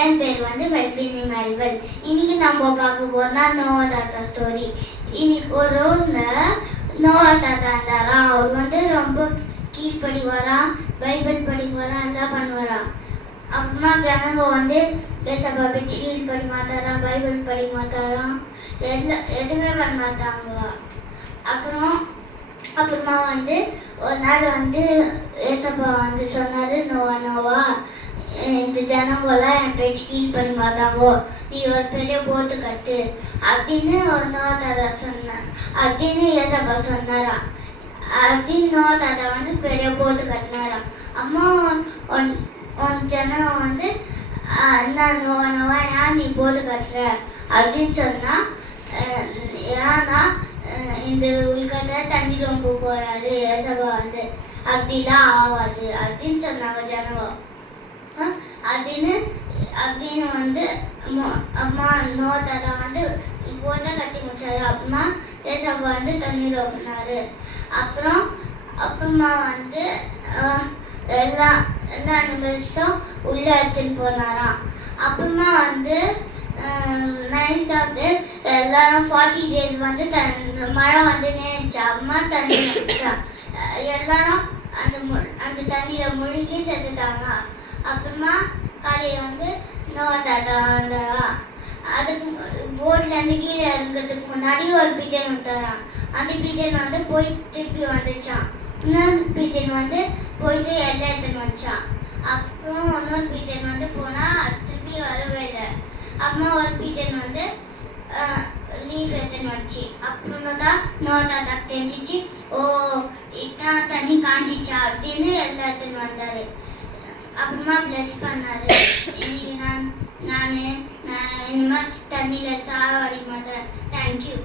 என் பேர் வந்து வெல்பினி மைல்வெல். இன்னைக்கு நம்ம பார்க்க போனா நோவா தாத்தா ஸ்டோரி. இன்னைக்கு ஒரு ரோட்ல நோவா தாத்தா இருந்தாரா. அவர் வந்து ரொம்ப கீழ்படி வரான், பைபிள் படிக்க வரான், எல்லாம் பண்ணுவாராம். அப்புறமா ஜனங்க வந்து ஏசப்பா வச்சு கீழ்படி மாட்டாராம், பைபிள் படிக்க மாட்டாராம், எதுவுமே பண்ண மாட்டாங்க. அப்புறமா வந்து ஒரு நாள் வந்து ஏசப்பா வந்து சொன்னாரு, நோவா நோவா, இந்த ஜனங்களாம் என் பேச்சு கீழ் பண்ணி மாட்டாங்கோ, நீ ஒரு பெரிய போட்டு கட்டு அப்படின்னு ஒரு நோவா தாத்தா சொன்னார். அப்படின்னு ஏசப்பா சொன்னாராம். அப்படின்னு நோவா தாத்தா வந்து பெரிய போட்டு கட்டினாராம். அம்மா உன் ஜனம் வந்து என்ன நோவா நோவா ஏன் நீ போட்டு கட்டுற அப்படின்னு சொன்னா, ஏன்னா இந்த உலகத்துல தண்ணி ரொம்ப போறாரு ஏசப்பா வந்து, அப்படிலாம் ஆகாது அப்படின்னு சொன்னாங்க ஜனங்க. அப்படின்னு வந்து அம்மா நோவா தாத்தா வந்து போட்டை கட்டி முடிச்சாரு. அப்புறமா ஏசப்பா வந்து தண்ணி ரொம்பினாரு. அப்புறமா வந்து எல்லா அனிமல்ஸும் உள்ள எடுத்துன்னு போனாராம். அப்புறமா வந்து 9th ஆஃப் டே எல்லாரும் 40 days வந்து மழை வந்து நேர்ந்துச்சா. அம்மா தண்ணி நினைச்சா எல்லாரும் அந்த தண்ணியில முழுகி செத்துட்டாங்க. அப்புறமா காலையில் வந்து நோவா தாத்தா வந்தாராம். அதுக்கு போட்ல இருந்து கீழே இறங்குறதுக்கு முன்னாடி ஒரு பிஜன் விட்டாராம். அந்த பிஜன் வந்து போய் திருப்பி வந்துச்சான். இன்னொரு பிஜன் வந்து போயிட்டு எல்லாம் எடுத்துன்னு வந்துச்சான். அப்புறம் இன்னொரு பிஜன் வந்து போனா திருப்பி வரவே இல்லை. அம்மா ஒரு பிஜன் வந்து லீஃப் எடுத்துன்னு வந்துச்சு. அப்புறமா தான் நோவா தாத்தா தெரிஞ்சிச்சு, ஓ இதான் தண்ணி காஞ்சிச்சா அப்படின்னு எல்லாம் எடுத்துன்னு வந்தாரு. அப்புறமா பிளஸ் பண்ணாரு. இன்னைக்கு நான் இனிமேல் தண்ணியில் சாவடிக்க மாட்டேன். தேங்க்யூ.